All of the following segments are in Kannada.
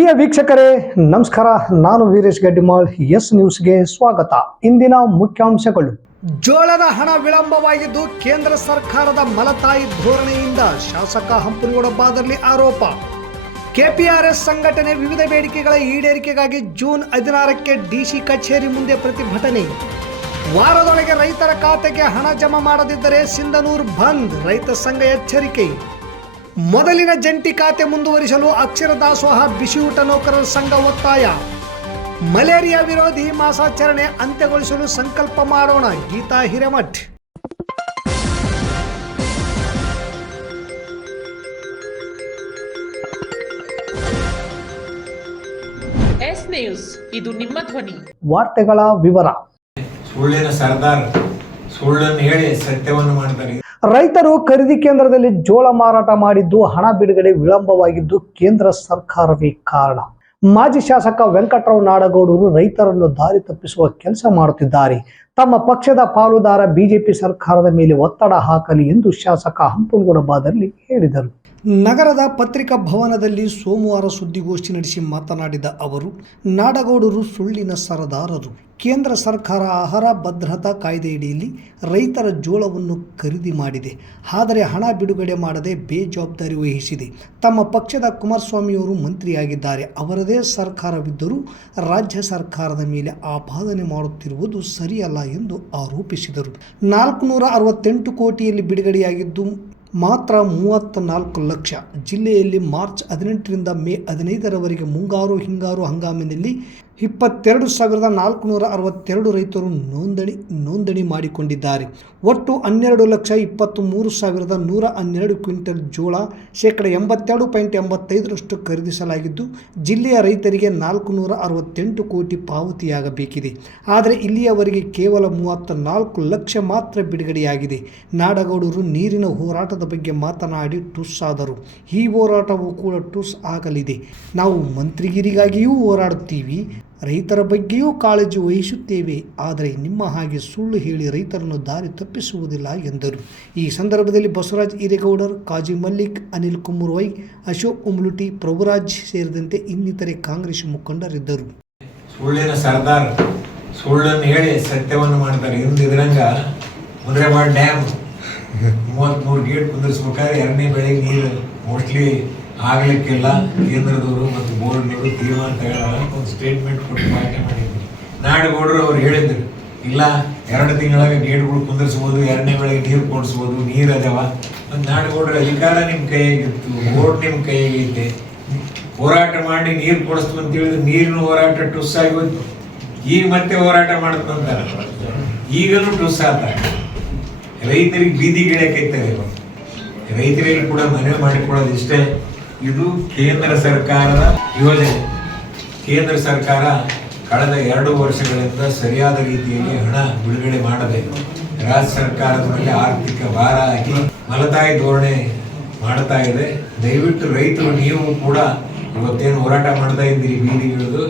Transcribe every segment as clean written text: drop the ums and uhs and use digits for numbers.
ಪ್ರಿಯ ವೀಕ್ಷಕರೇ ನಮಸ್ಕಾರ. ನಾನು ವೀರೇಶ್ ಗಡ್ಡಿಮಾಳ್. ಎಸ್ ನ್ಯೂಸ್ಗೆ ಸ್ವಾಗತ. ಇಂದಿನ ಮುಖ್ಯಾಂಶಗಳು: ಜೋಳದ ಹಣ ವಿಳಂಬವಾಗಿದ್ದು ಕೇಂದ್ರ ಸರ್ಕಾರದ ಮಲತಾಯಿ ಧೋರಣೆಯಿಂದ ಶಾಸಕ ಹಂಪನಗೌಡ ಬಾದರ್ಲಿ ಆರೋಪ. ಕೆಪಿಆರ್ಎಸ್ ಸಂಘಟನೆ ವಿವಿಧ ಬೇಡಿಕೆಗಳ ಈಡೇರಿಕೆಗಾಗಿ ಜೂನ್ 16ಕ್ಕೆ ಡಿಸಿ ಕಚೇರಿ ಮುಂದೆ ಪ್ರತಿಭಟನೆ. ವಾರದೊಳಗೆ ರೈತರ ಖಾತೆಗೆ ಹಣ ಜಮಾ ಮಾಡದಿದ್ದರೆ ಸಿಂಧನೂರು ಬಂದ್, ರೈತ ಸಂಘ ಎಚ್ಚರಿಕೆ. ಮೊದಲಿನ ಜಂಟಿ ಖಾತೆ ಮುಂದುವರಿಸಲು ಅಕ್ಷರ ದಾಸೋಹ ಬಿಸಿಯೂಟ ನೌಕರರ ಸಂಘ ಒತ್ತಾಯ. ಮಲೇರಿಯಾ ವಿರೋಧಿ ಮಾಸಾಚರಣೆ ಅಂತ್ಯಗೊಳಿಸಲು ಸಂಕಲ್ಪ ಮಾಡೋಣ, ಗೀತಾ ಹಿರೇಮಠ್. ಎಸ್ ನ್ಯೂಸ್, ಇದು ನಿಮ್ಮ ಧ್ವನಿ. ವಾರ್ತೆಗಳ ವಿವರ. ಸುಳ್ಳಿನ ಸರ್ದಾರ್ ಸುಳ್ಳನ್ನು ಹೇಳಿ ಸತ್ಯವನ್ನು ಮಾಡ್ತಾರೆ. ರೈತರು ಖರೀದಿ ಕೇಂದ್ರದಲ್ಲಿ ಜೋಳ ಮಾರಾಟ ಮಾಡಿದ್ದು ಹಣ ಬಿಡುಗಡೆ ವಿಳಂಬವಾಗಿದ್ದು ಕೇಂದ್ರ ಸರ್ಕಾರವೇ ಕಾರಣ. ಮಾಜಿ ಶಾಸಕ ವೆಂಕಟರಾವ್ ನಾಡಗೌಡರು ರೈತರನ್ನು ದಾರಿ ತಪ್ಪಿಸುವ ಕೆಲಸ ಮಾಡುತ್ತಿದ್ದಾರೆ. ತಮ್ಮ ಪಕ್ಷದ ಪಾಲುದಾರ ಬಿಜೆಪಿ ಸರ್ಕಾರದ ಮೇಲೆ ಒತ್ತಡ ಹಾಕಲಿ ಎಂದು ಶಾಸಕ ಹಂಪನಗೌಡ ಬಾದರ್ಲಿ ಹೇಳಿದರು. ನಗರದ ಪತ್ರಿಕಾ ಭವನದಲ್ಲಿ ಸೋಮವಾರ ಸುದ್ದಿಗೋಷ್ಠಿ ನಡೆಸಿ ಮಾತನಾಡಿದ ಅವರು, ನಾಡಗೌಡರು ಸುಳ್ಳಿನ ಸರದಾರರು. ಕೇಂದ್ರ ಸರ್ಕಾರ ಆಹಾರ ಭದ್ರತಾ ಕಾಯ್ದೆಯಡಿಯಲ್ಲಿ ರೈತರ ಜೋಳವನ್ನು ಖರೀದಿ ಮಾಡಿದೆ. ಆದರೆ ಹಣ ಬಿಡುಗಡೆ ಮಾಡದೆ ಬೇಜವಾಬ್ದಾರಿ ವಹಿಸಿದೆ. ತಮ್ಮ ಪಕ್ಷದ ಕುಮಾರಸ್ವಾಮಿಯವರು ಮಂತ್ರಿಯಾಗಿದ್ದಾರೆ. ಅವರದೇ ಸರ್ಕಾರವಿದ್ದರೂ ರಾಜ್ಯ ಸರ್ಕಾರದ ಮೇಲೆ ಆಪಾದನೆ ಮಾಡುತ್ತಿರುವುದು ಸರಿಯಲ್ಲ ಎಂದು ಆರೋಪಿಸಿದರು. 468 ಕೋಟಿಯಲ್ಲಿ ಬಿಡುಗಡೆಯಾಗಿದ್ದು ಮಾತ್ರ 34 ಲಕ್ಷ. ಜಿಲ್ಲೆಯಲ್ಲಿ ಮಾರ್ಚ್ 18ರಿಂದ ಮೇ 15ರವರೆಗೆ ಮುಂಗಾರು ಹಿಂಗಾರು ಹಂಗಾಮಿನಲ್ಲಿ 22,462 ರೈತರು ನೋಂದಣಿ ಮಾಡಿಕೊಂಡಿದ್ದಾರೆ. ಒಟ್ಟು 12,23,112 ಕ್ವಿಂಟಲ್ ಜೋಳ (82.85% ಖರೀದಿಸಲಾಗಿದ್ದು ಜಿಲ್ಲೆಯ ರೈತರಿಗೆ 468 ಕೋಟಿ ಪಾವತಿಯಾಗಬೇಕಿದೆ. ಆದರೆ ಇಲ್ಲಿಯವರೆಗೆ ಕೇವಲ 34 ಲಕ್ಷ ಮಾತ್ರ ಬಿಡುಗಡೆಯಾಗಿದೆ. ನಾಡಗೌಡರು ನೀರಿನ ಹೋರಾಟದ ಬಗ್ಗೆ ಮಾತನಾಡಿ ಟುಸ್ ಆದರು. ಈ ಹೋರಾಟವೂ ಕೂಡ ಟುಸ್ ಆಗಲಿದೆ. ನಾವು ಮಂತ್ರಿಗಿರಿಗಾಗಿಯೂ ಹೋರಾಡುತ್ತೀವಿ, ರೈತರ ಬಗ್ಗೆಯೂ ಕಾಳಜಿ ವಹಿಸುತ್ತೇವೆ. ಆದರೆ ನಿಮ್ಮ ಹಾಗೆ ಸುಳ್ಳು ಹೇಳಿ ರೈತರನ್ನು ದಾರಿ ತಪ್ಪಿಸುವುದಿಲ್ಲ ಎಂದರು. ಈ ಸಂದರ್ಭದಲ್ಲಿ ಬಸವರಾಜ್ ಹಿರೇಗೌಡರ್, ಕಾಜಿ ಮಲ್ಲಿಕ್, ಅನಿಲ್ ಕುಮ್ಮುರ್ವೈ, ಅಶೋಕ್ ಉಮ್ಲುಟಿ, ಪ್ರಭುರಾಜ್ ಸೇರಿದಂತೆ ಇನ್ನಿತರೆ ಕಾಂಗ್ರೆಸ್ ಮುಖಂಡರಿದ್ದರು. ಸುಳ್ಳಿನ ಸರ್ದಾರ್ ಸುಳ್ಳನ್ನು ಹೇಳಿ ಸತ್ಯವನ್ನು ಮಾಡ್ತಾರೆ. ಇದರಂಗ ಮುದ್ರೆಮಾಡ್ ಡ್ಯಾಮ್ 33 ಗೇಟ್ ಕುಂದಿರಿಸ್ಬೇಕಾದ್ರೆ 2ನೇ ಬೆಳೆಗೆ ನೀರು ಮೋಸ್ಟ್ಲಿ ಆಗ್ಲಿಕ್ಕಿಲ್ಲ. ಕೇಂದ್ರದವರು ಮತ್ತು ಬೋರ್ಡ್ನವರು ತೀರ್ಮಾನ ತಗೊಳ್ಳೋಣ ಒಂದು ಸ್ಟೇಟ್ಮೆಂಟ್ ಕೊಟ್ಟು ಭಾಷೆ ಮಾಡಿದ್ರು. ನಾಡಗೌಡರು ಅವ್ರು ಹೇಳಿದ್ರು, ಇಲ್ಲ 2 ತಿಂಗಳಾಗ ಗೇಟ್ಗಳು ಕುಂದಿರಿಸ್ಬೋದು, 2ನೇ ಬೆಳೆಗೆ ನೀರು ಕೊಡಿಸ್ಬೋದು, ನೀರು ಅದಾವ. ಒಂದು ನಾಡಗೌಡರ ಅಧಿಕಾರ ನಿಮ್ಮ ಕೈಯಾಗಿತ್ತು, ಬೋರ್ಡ್ ನಿಮ್ಮ ಕೈಯಾಗೈತೆ. ಹೋರಾಟ ಮಾಡಿ ನೀರು ಕೊಡಿಸ್ತು ಅಂತ ಹೇಳಿದ್ರೆ ನೀರಿನ ಹೋರಾಟ ಟುಸ್ ಆಗೋಯ್ತು. ಈಗ ಮತ್ತೆ ಹೋರಾಟ ಮಾಡ್ಕೊಂತಾರೆ. ಈಗಲೂ ಟುಸ್ ಆಗ್ತಾರೆ. ರೈತರಿಗೆ ಬೀದಿಗಿಡಕೈತಾರೆ. ರೈತರಿಗೆ ಕೂಡ ಮನವಿ ಮಾಡಿಕೊಳ್ಳೋದು ಇಷ್ಟೇ, ಇದು ಕೇಂದ್ರ ಸರ್ಕಾರದ ಯೋಜನೆ. ಕೇಂದ್ರ ಸರ್ಕಾರ ಕಳೆದ 2 ವರ್ಷಗಳಿಂದ ಸರಿಯಾದ ರೀತಿಯಲ್ಲಿ ಹಣ ಬಿಡುಗಡೆ ಮಾಡಬೇಕು. ರಾಜ್ಯ ಸರ್ಕಾರದ ಮೇಲೆ ಆರ್ಥಿಕ ಭಾರ ಹಾಕಿ ಮಲತಾಯಿ ಧೋರಣೆ ಮಾಡ್ತಾ ಇದೆ. ದಯವಿಟ್ಟು ರೈತರು ನೀವು ಕೂಡ ಇವತ್ತೇನು ಹೋರಾಟ ಮಾಡ್ತಾ ಇದ್ದೀರಿ ಬೀದಿಗಿಳಿದು,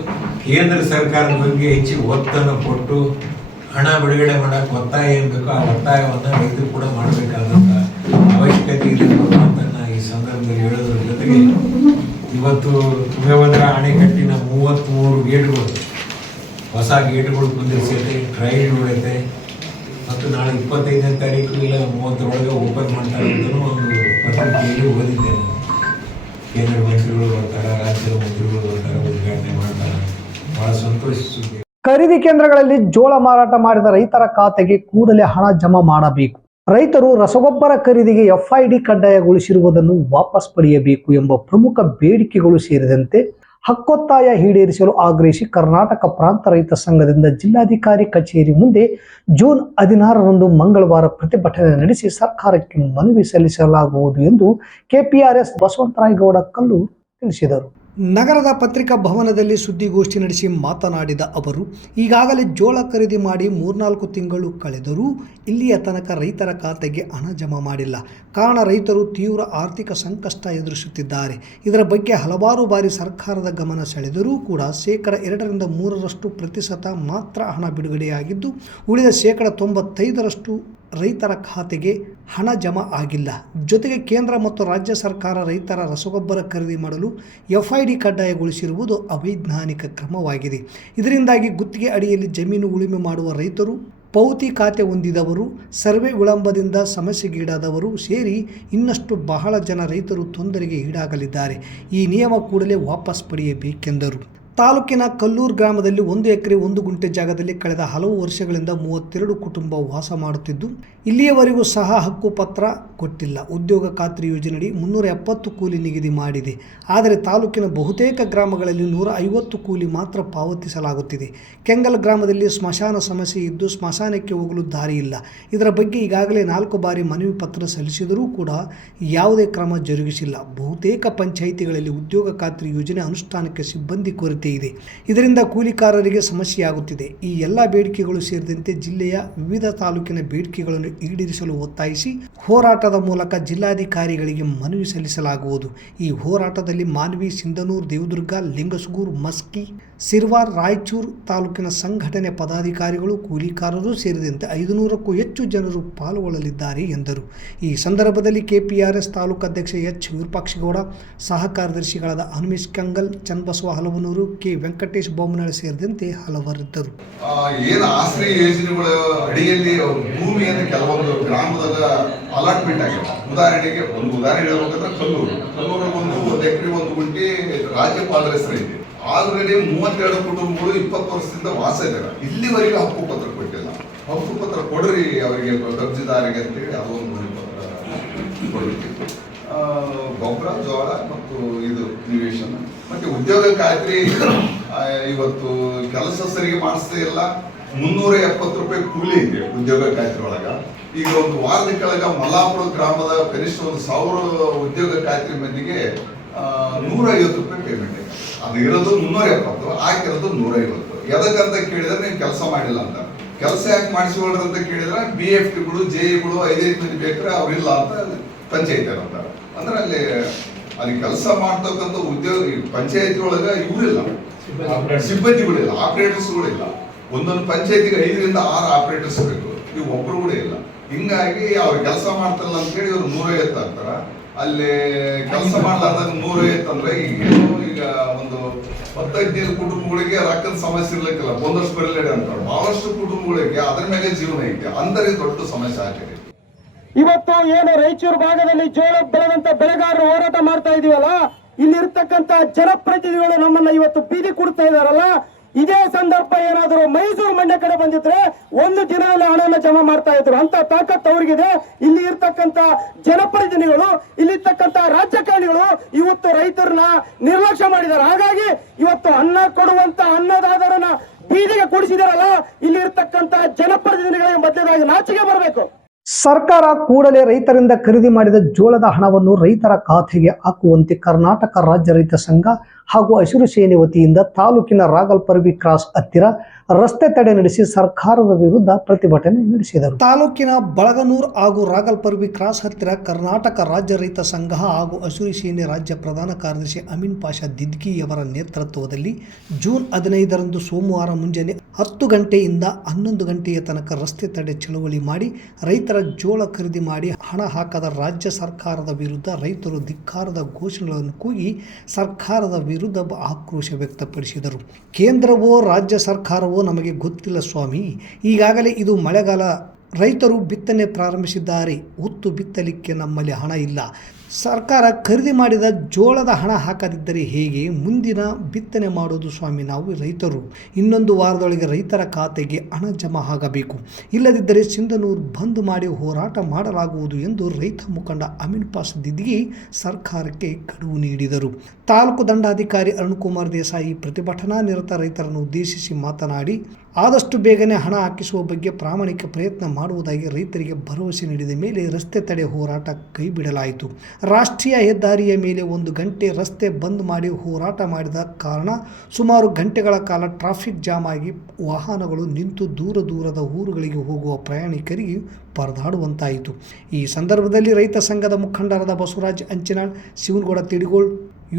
ಕೇಂದ್ರ ಸರ್ಕಾರದ ಬಗ್ಗೆ ಹೆಚ್ಚಿಗೆ ಒತ್ತನ್ನು ಕೊಟ್ಟು ಹಣ ಬಿಡುಗಡೆ ಮಾಡೋಕೆ ಒತ್ತಾಯ ಏನು ಬೇಕೋ ಆ ಒತ್ತಾಯವನ್ನು ರೈತರು ಕೂಡ ಮಾಡಬೇಕಾದಂಥ ಅವಶ್ಯಕತೆ ಇದೆ ಅಂತ ಈ ಸಂದರ್ಭದಲ್ಲಿ ಹೇಳೋದ್ರ ಜೊತೆಗೆ, ಇವತ್ತು ತುಂಗಭದ್ರಾ ಅಣೆಕಟ್ಟಿನ 33 ಗೇಟ್ಗಳು ಹೊಸ ಗೇಟ್ಗಳು ಕುಂದಿರಿಸೈತೆ, ಟ್ರಯಲ್ ಹೊಡೈತೆ ಮತ್ತು ನಾಳೆ 25ನೇ ತಾರೀಕು ಇಲ್ಲ 30ರೊಳಗೆ ಓಪನ್ ಮಾಡ್ತಾರೆ ಅಂತಲೂ ಒಂದು ಪತ್ರಿಕೆಯಲ್ಲಿ ಓದಿದ್ದೇನೆ. ಕೇಂದ್ರ ಮಂತ್ರಿಗಳು ಬರ್ತಾರೆ, ರಾಜ್ಯದ ಮಂತ್ರಿಗಳು ಬರ್ತಾರೆ, ಉದ್ಘಾಟನೆ ಮಾಡ್ತಾರೆ. ಬಹಳ ಸಂತೋಷಿಸುತ್ತೆ. ಖರೀದಿ ಕೇಂದ್ರಗಳಲ್ಲಿ ಜೋಳ ಮಾರಾಟ ಮಾಡಿದ ರೈತರ ಖಾತೆಗೆ ಕೂಡಲೇ ಹಣ ಜಮಾ ಮಾಡಬೇಕು. ರೈತರು ರಸಗೊಬ್ಬರ ಖರೀದಿಗೆ FID ಕಡ್ಡಾಯಗೊಳಿಸಿರುವುದನ್ನು ವಾಪಸ್ ಪಡೆಯಬೇಕು ಎಂಬ ಪ್ರಮುಖ ಬೇಡಿಕೆಗಳು ಸೇರಿದಂತೆ ಹಕ್ಕೊತ್ತಾಯ ಈಡೇರಿಸಲು ಆಗ್ರಹಿಸಿ ಕರ್ನಾಟಕ ಪ್ರಾಂತ ರೈತ ಸಂಘದಿಂದ ಜಿಲ್ಲಾಧಿಕಾರಿ ಕಚೇರಿ ಮುಂದೆ ಜೂನ್ 16ರಂದು ಮಂಗಳವಾರ ಪ್ರತಿಭಟನೆ ನಡೆಸಿ ಸರ್ಕಾರಕ್ಕೆ ಮನವಿ ಸಲ್ಲಿಸಲಾಗುವುದು ಎಂದು ಕೆಪಿಆರ್ಎಸ್ ಬಸವಂತರಾಯಗೌಡ ಕಲ್ಲೂರು ತಿಳಿಸಿದರು. ನಗರದ ಪತ್ರಿಕಾ ಭವನದಲ್ಲಿ ಸುದ್ದಿಗೋಷ್ಠಿ ನಡೆಸಿ ಮಾತನಾಡಿದ ಅವರು, ಈಗಾಗಲೇ ಜೋಳ ಖರೀದಿ ಮಾಡಿ 3-4 ತಿಂಗಳು ಕಳೆದರೂ ಇಲ್ಲಿಯ ತನಕ ರೈತರ ಖಾತೆಗೆ ಹಣ ಜಮಾ ಮಾಡಿಲ್ಲ. ಕಾರಣ ರೈತರು ತೀವ್ರ ಆರ್ಥಿಕ ಸಂಕಷ್ಟ ಎದುರಿಸುತ್ತಿದ್ದಾರೆ. ಇದರ ಬಗ್ಗೆ ಹಲವಾರು ಬಾರಿ ಸರ್ಕಾರದ ಗಮನ ಸೆಳೆದರೂ ಕೂಡ 2-3% ಮಾತ್ರ ಹಣ ಬಿಡುಗಡೆಯಾಗಿದ್ದು, ಉಳಿದ 95% ರೈತರ ಖಾತೆಗೆ ಹಣ ಜಮಾ ಆಗಿಲ್ಲ. ಜೊತೆಗೆ ಕೇಂದ್ರ ಮತ್ತು ರಾಜ್ಯ ಸರ್ಕಾರ ರೈತರ ರಸಗೊಬ್ಬರ ಖರೀದಿ ಮಾಡಲು FID ಕಡ್ಡಾಯಗೊಳಿಸಿರುವುದು ಅವೈಜ್ಞಾನಿಕ ಕ್ರಮವಾಗಿದೆ. ಇದರಿಂದಾಗಿ ಗುತ್ತಿಗೆ ಅಡಿಯಲ್ಲಿ ಜಮೀನು ಉಳುಮೆ ಮಾಡುವ ರೈತರು, ಪೌತಿ ಖಾತೆ ಹೊಂದಿದವರು, ಸರ್ವೆ ವಿಳಂಬದಿಂದ ಸಮಸ್ಯೆಗೀಡಾದವರು ಸೇರಿ ಇನ್ನಷ್ಟು ಬಹಳ ಜನ ರೈತರು ತೊಂದರೆಗೆ ಈಡಾಗಲಿದ್ದಾರೆ. ಈ ನಿಯಮ ಕೂಡಲೇ ವಾಪಸ್ ಪಡೆಯಬೇಕೆಂದರು. ತಾಲೂಕಿನ ಕಲ್ಲೂರು ಗ್ರಾಮದಲ್ಲಿ 1 ಎಕರೆ 1 ಗುಂಟೆ ಜಾಗದಲ್ಲಿ ಕಳೆದ ಹಲವು ವರ್ಷಗಳಿಂದ 32 ಕುಟುಂಬ ವಾಸ ಮಾಡುತ್ತಿದ್ದು, ಇಲ್ಲಿಯವರೆಗೂ ಸಹ ಹಕ್ಕುಪತ್ರ ಕೊಟ್ಟಿಲ್ಲ. ಉದ್ಯೋಗ ಖಾತ್ರಿ ಯೋಜನೆಯಡಿ 370 ಕೂಲಿ ನಿಗದಿ ಮಾಡಿದೆ. ಆದರೆ ತಾಲೂಕಿನ ಬಹುತೇಕ ಗ್ರಾಮಗಳಲ್ಲಿ 150 ಕೂಲಿ ಮಾತ್ರ ಪಾವತಿಸಲಾಗುತ್ತಿದೆ. ಕೆಂಗಲ್ ಗ್ರಾಮದಲ್ಲಿ ಸ್ಮಶಾನ ಸಮಸ್ಯೆ ಇದ್ದು ಸ್ಮಶಾನಕ್ಕೆ ಹೋಗಲು ದಾರಿ ಇಲ್ಲ. ಇದರ ಬಗ್ಗೆ ಈಗಾಗಲೇ 4 ಬಾರಿ ಮನವಿ ಪತ್ರ ಸಲ್ಲಿಸಿದರೂ ಕೂಡ ಯಾವುದೇ ಕ್ರಮ ಜರುಗಿಸಿಲ್ಲ. ಬಹುತೇಕ ಪಂಚಾಯಿತಿಗಳಲ್ಲಿ ಉದ್ಯೋಗ ಖಾತ್ರಿ ಯೋಜನೆ ಅನುಷ್ಠಾನಕ್ಕೆ ಸಿಬ್ಬಂದಿ ಕೊರತೆ ಇದೆ. ಇದರಿಂದ ಕೂಲಿಕಾರರಿಗೆ ಸಮಸ್ಯೆಯಾಗುತ್ತಿದೆ. ಈ ಎಲ್ಲ ಬೇಡಿಕೆಗಳು ಸೇರಿದಂತೆ ಜಿಲ್ಲೆಯ ವಿವಿಧ ತಾಲೂಕಿನ ಬೇಡಿಕೆಗಳನ್ನು ಈಡೇರಿಸಲು ಒತ್ತಾಯಿಸಿ ಹೋರಾಟದ ಮೂಲಕ ಜಿಲ್ಲಾಧಿಕಾರಿಗಳಿಗೆ ಮನವಿ ಸಲ್ಲಿಸಲಾಗುವುದು. ಈ ಹೋರಾಟದಲ್ಲಿ ಮಾನ್ವಿ, ಸಿಂಧನೂರು, ದೇವದುರ್ಗ, ಲಿಂಗಸಗೂರು, ಮಸ್ಕಿ, ಸಿರ್ವಾರ್, ರಾಯಚೂರು ತಾಲೂಕಿನ ಸಂಘಟನೆ ಪದಾಧಿಕಾರಿಗಳು, ಕೂಲಿಕಾರರು ಸೇರಿದಂತೆ 500ಕ್ಕೂ ಹೆಚ್ಚು ಜನರು ಪಾಲ್ಗೊಳ್ಳಲಿದ್ದಾರೆ ಎಂದರು. ಈ ಸಂದರ್ಭದಲ್ಲಿ KPRS ತಾಲೂಕು ಅಧ್ಯಕ್ಷ H. ವಿರೂಪಾಕ್ಷಗೌಡ, ಸಹ ಕಾರ್ಯದರ್ಶಿಗಳಾದ ಹನುಮೇಶ್ ಕಂಗಲ್, ಚನ್ನಬಸವ ಹಲವನೂರು, K. ವೆಂಕಟೇಶ್ ಬೊಮ್ಮನಹಳ್ಳಿ ಸೇರಿದಂತೆ ಹಲವರಿದ್ದರು. ಏನು ಆಶ್ರಯ ಯೋಜನೆಗಳ ಅಡಿಯಲ್ಲಿ ಭೂಮಿಯನ್ನು ಕೆಲವೊಂದು ಗ್ರಾಮದಾಗ ಅಲಾಟ್ಮೆಂಟ್ ಆಗಿದೆ. ಉದಾಹರಣೆಗೆ ಒಂದು ಉದಾಹರಣೆ ಹೇಳ್ಬೇಕಂದ್ರೆ ಕಲ್ಲೂರು 1 ಎಕರೆ 1 ಗುಂಟೆ ರಾಜ್ಯಪಾಲರ ಹೆಸರು ಇದೆ. ಆಲ್ರೆಡಿ 32 ಕುಟುಂಬಗಳು 20 ವರ್ಷದಿಂದ ವಾಸ ಇದ್ದಾರೆ. ಇಲ್ಲಿವರೆಗೆ ಹಕ್ಕುಪತ್ರ ಕೊಟ್ಟಿಲ್ಲ. ಹಕ್ಕುಪತ್ರ ಕೊಡ್ರಿ ಅವರಿಗೆ, ಕಬ್ಜಿದಾರಿಗೆ ಅಂತೇಳಿ ಅದೊಂದು ಪತ್ರ ಕೊಡಲಿಕ್ಕೆ. ಗೊಬ್ಬರ, ಜೋಳ ಮತ್ತು ಇದು ನಿವೇಶನ ಮತ್ತೆ ಉದ್ಯೋಗ ಖಾತ್ರಿ ಇವತ್ತು ಕೆಲಸ ಸರಿಗೆ ಮಾಡಿಸ್ತಾ ಇಲ್ಲ. 370 ರೂಪಾಯಿ ಕೂಲಿ ಇದೆ ಉದ್ಯೋಗ ಖಾತ್ರಿ ಒಳಗ. ಈಗ ಒಂದು ವಾರದ ಕೆಳಗ ಮಲ್ಲಾಪುರ ಗ್ರಾಮದ ಕನಿಷ್ಠ 1000 ಉದ್ಯೋಗ ಖಾತ್ರಿ ಮಂದಿಗೆ 150 ರೂಪಾಯಿ ಪೇಮೆಂಟ್ ಇದೆ. ಅದು ಇರೋದು 370, ಹಾಕಿರೋದು 150. ಎದಕ್ಕಂತ ಕೇಳಿದ್ರೆ ನೀವು ಕೆಲಸ ಮಾಡಿಲ್ಲ ಅಂತ. ಕೆಲಸ ಯಾಕೆ ಮಾಡಿಸ್ಕೊಳ್ರಿ ಅಂತ ಕೇಳಿದ್ರೆ BFTಗಳು, JEಗಳು 5 ಮಂದಿ ಬೇಕಾರೆ ಅವ್ರಿಲ್ಲ ಅಂತ ಪಂಚಾಯತ್ ಅಂತಾರೆ. ಅಂದ್ರೆ ಅಲ್ಲಿ ಕೆಲಸ ಮಾಡ್ತಕ್ಕಂಥ ಉದ್ಯೋಗ ಪಂಚಾಯತಿ ಒಳಗ ಇವರಿಲ್ಲ, ಸಿಬ್ಬಂದಿಗಳಿಲ್ಲ, ಆಪರೇಟರ್ಸ್ಗಳಿಲ್ಲ. ಒಂದೊಂದು ಪಂಚಾಯತಿಗೆ 5 ರಿಂದ 6 ಆಪರೇಟರ್ಸ್ ಬೇಕು. ಇವು ಒಬ್ರು ಕೂಡ ಇಲ್ಲ. ಹಿಂಗಾಗಿ ಅವ್ರು ಕೆಲಸ ಮಾಡ್ತಾರಲ್ಲ ಅಂತ ಹೇಳಿ ಇವ್ರು 150 ಅಂತಾರ. ಅಲ್ಲಿ ಕೆಲಸ ಮಾಡ್ಲಾರ್ದಾಗ 150 ಅಂದ್ರೆ ಈಗ ಒಂದು 15 ಕುಟುಂಬಗಳಿಗೆ ರೊಕ್ಕದ ಸಮಸ್ಯೆ ಇರ್ಲಿಕ್ಕಿಲ್ಲ. ಒಂದಷ್ಟು ಬರಲೇಡಿ ಅಂತಾರೆ. ಬಹಳಷ್ಟು ಕುಟುಂಬಗಳಿಗೆ ಅದ್ರ ಮೇಲೆ ಜೀವನ ಐತೆ. ಅಂದರೆ ದೊಡ್ಡ ಸಮಸ್ಯೆ ಆಗಿದೆ. ಇವತ್ತು ಏನು ರಾಯಚೂರು ಭಾಗದಲ್ಲಿ ಜೋಳ ಬೆಳೆದಂತ ಬೆಳೆಗಾರರು ಹೋರಾಟ ಮಾಡ್ತಾ ಇದೀವಲ್ಲ, ಇಲ್ಲಿರ್ತಕ್ಕಂತ ಜನಪ್ರತಿನಿಧಿಗಳು ನಮ್ಮನ್ನ ಇವತ್ತು ಬೀದಿ ಕೊಡ್ತಾ ಇದಾರಲ್ಲ, ಇದೇ ಸಂದರ್ಭ ಏನಾದ್ರು ಮೈಸೂರು ಮಂಡ್ಯ ಕಡೆ ಬಂದಿದ್ರೆ 1 ದಿನದಲ್ಲಿ ಹಣನ ಜಮಾ ಮಾಡ್ತಾ ಇದ್ರು. ಅಂತ ತಾಕತ್ ಅವ್ರಿಗಿದೆ. ಇಲ್ಲಿ ಇರ್ತಕ್ಕಂತ ಜನಪ್ರತಿನಿಧಿಗಳು, ಇಲ್ಲಿರ್ತಕ್ಕಂತ ರಾಜಕಾರಣಿಗಳು ಇವತ್ತು ರೈತರನ್ನ ನಿರ್ಲಕ್ಷ್ಯ ಮಾಡಿದ್ದಾರೆ. ಹಾಗಾಗಿ ಇವತ್ತು ಅನ್ನ ಕೊಡುವಂತ ಅನ್ನದಾತರನ್ನ ಬೀದಿಗೆ ಕೂಡಿಸಿದಾರಲ್ಲ, ಇಲ್ಲಿ ಇರ್ತಕ್ಕಂತ ಜನಪ್ರತಿನಿಧಿಗಳಿಗೆ ಮೊದಲನೇದಾಗಿ ನಾಚಿಕೆ ಬರಬೇಕು. ಸರ್ಕಾರ ಕೂಡಲೇ ರೈತರಿಂದ ಖರೀದಿ ಮಾಡಿದ ಜೋಳದ ಹಣವನ್ನು ರೈತರ ಖಾತೆಗೆ ಹಾಕುವಂತೆ ಕರ್ನಾಟಕ ರಾಜ್ಯ ರೈತ ಸಂಘ ಹಾಗೂ ಹಸಿರು ಸೇನೆ ವತಿಯಿಂದ ತಾಲೂಕಿನ ರಾಗಲ್ಪರ್ವಿ ಕ್ರಾಸ್ ಹತ್ತಿರ ರಸ್ತೆ ತಡೆ ನಡೆಸಿ ಸರ್ಕಾರದ ವಿರುದ್ಧ ಪ್ರತಿಭಟನೆ ನಡೆಸಿದರು. ತಾಲೂಕಿನ ಬಳಗನೂರು ಹಾಗೂ ರಾಗಲ್ಪರ್ವಿ ಕ್ರಾಸ್ ಹತ್ತಿರ ಕರ್ನಾಟಕ ರಾಜ್ಯ ರೈತ ಸಂಘ ಹಾಗೂ ಹಸಿರು ಸೇನೆ ರಾಜ್ಯ ಪ್ರಧಾನ ಕಾರ್ಯದರ್ಶಿ ಅಮೀನ್ ಪಾಷಾ ದಿದ್ಗಿಯವರ ನೇತೃತ್ವದಲ್ಲಿ ಜೂನ್ 15ರಂದು ಸೋಮವಾರ ಮುಂಜಾನೆ 10 ಗಂಟೆಯಿಂದ 11 ಗಂಟೆಯ ತನಕ ರಸ್ತೆ ತಡೆ ಚಳವಳಿ ಮಾಡಿ ರೈತರ ಜೋಳ ಖರೀದಿ ಮಾಡಿ ಹಣ ಹಾಕದ ರಾಜ್ಯ ಸರ್ಕಾರದ ವಿರುದ್ಧ ರೈತರು ಧಿಕ್ಕಾರದ ಘೋಷಣೆಗಳನ್ನು ಕೂಗಿ ಸರ್ಕಾರದ ವಿರುದ್ಧ ಆಕ್ರೋಶ ವ್ಯಕ್ತಪಡಿಸಿದರು. ಕೇಂದ್ರವೋ ರಾಜ್ಯ ಸರ್ಕಾರವೋ ನಮಗೆ ಗೊತ್ತಿಲ್ಲ ಸ್ವಾಮಿ. ಈಗಾಗಲೇ ಇದು ಮಳೆಗಾಲ, ರೈತರು ಬಿತ್ತನೆ ಪ್ರಾರಂಭಿಸಿದ್ದಾರೆ. ಉತ್ತು ಬಿತ್ತಲಿಕ್ಕೆ ನಮ್ಮಲ್ಲಿ ಹಣ ಇಲ್ಲ. ಸರ್ಕಾರ ಖರೀದಿ ಮಾಡಿದ ಜೋಳದ ಹಣ ಹಾಕದಿದ್ದರೆ ಹೇಗೆ ಮುಂದಿನ ಬಿತ್ತನೆ ಮಾಡೋದು ಸ್ವಾಮಿ? ನಾವು ರೈತರು ಇನ್ನೊಂದು ವಾರದೊಳಗೆ ರೈತರ ಖಾತೆಗೆ ಹಣ ಜಮಾ ಆಗಬೇಕು. ಇಲ್ಲದಿದ್ದರೆ ಸಿಂಧನೂರು ಬಂದ್ ಮಾಡಿ ಹೋರಾಟ ಮಾಡಲಾಗುವುದು ಎಂದು ರೈತ ಮುಖಂಡ ಅಮೀನ್ ಪಾಷಾ ದಿದ್ಗಿ ಸರ್ಕಾರಕ್ಕೆ ಗಡುವು ನೀಡಿದರು. ತಾಲೂಕು ದಂಡಾಧಿಕಾರಿ ಅರುಣ್ಕುಮಾರ್ ದೇಸಾಯಿ ಪ್ರತಿಭಟನಾ ನಿರತ ರೈತರನ್ನು ಉದ್ದೇಶಿಸಿ ಮಾತನಾಡಿ, ಆದಷ್ಟು ಬೇಗನೆ ಹಣ ಹಾಕಿಸುವ ಬಗ್ಗೆ ಪ್ರಾಮಾಣಿಕ ಪ್ರಯತ್ನ ಮಾಡುವುದಾಗಿ ರೈತರಿಗೆ ಭರವಸೆ ನೀಡಿದ ಮೇಲೆ ರಸ್ತೆ ತಡೆ ಹೋರಾಟ ಕೈಬಿಡಲಾಯಿತು. ರಾಷ್ಟ್ರೀಯ ಹೆದ್ದಾರಿಯ ಮೇಲೆ 1 ಗಂಟೆ ರಸ್ತೆ ಬಂದ್ ಮಾಡಿ ಹೋರಾಟ ಮಾಡಿದ ಕಾರಣ ಸುಮಾರು ಗಂಟೆಗಳ ಕಾಲ ಟ್ರಾಫಿಕ್ ಜಾಮ್ ಆಗಿ ವಾಹನಗಳು ನಿಂತು ದೂರದ ಊರುಗಳಿಗೆ ಹೋಗುವ ಪ್ರಯಾಣಿಕರಿಗೆ ಪರದಾಡುವಂತಾಯಿತು. ಈ ಸಂದರ್ಭದಲ್ಲಿ ರೈತ ಸಂಘದ ಮುಖಂಡರಾದ ಬಸವರಾಜ್ ಅಂಚಿನಾಳ್, ಶಿವನಗೌಡ ತಿಡಿಗೋಳ್,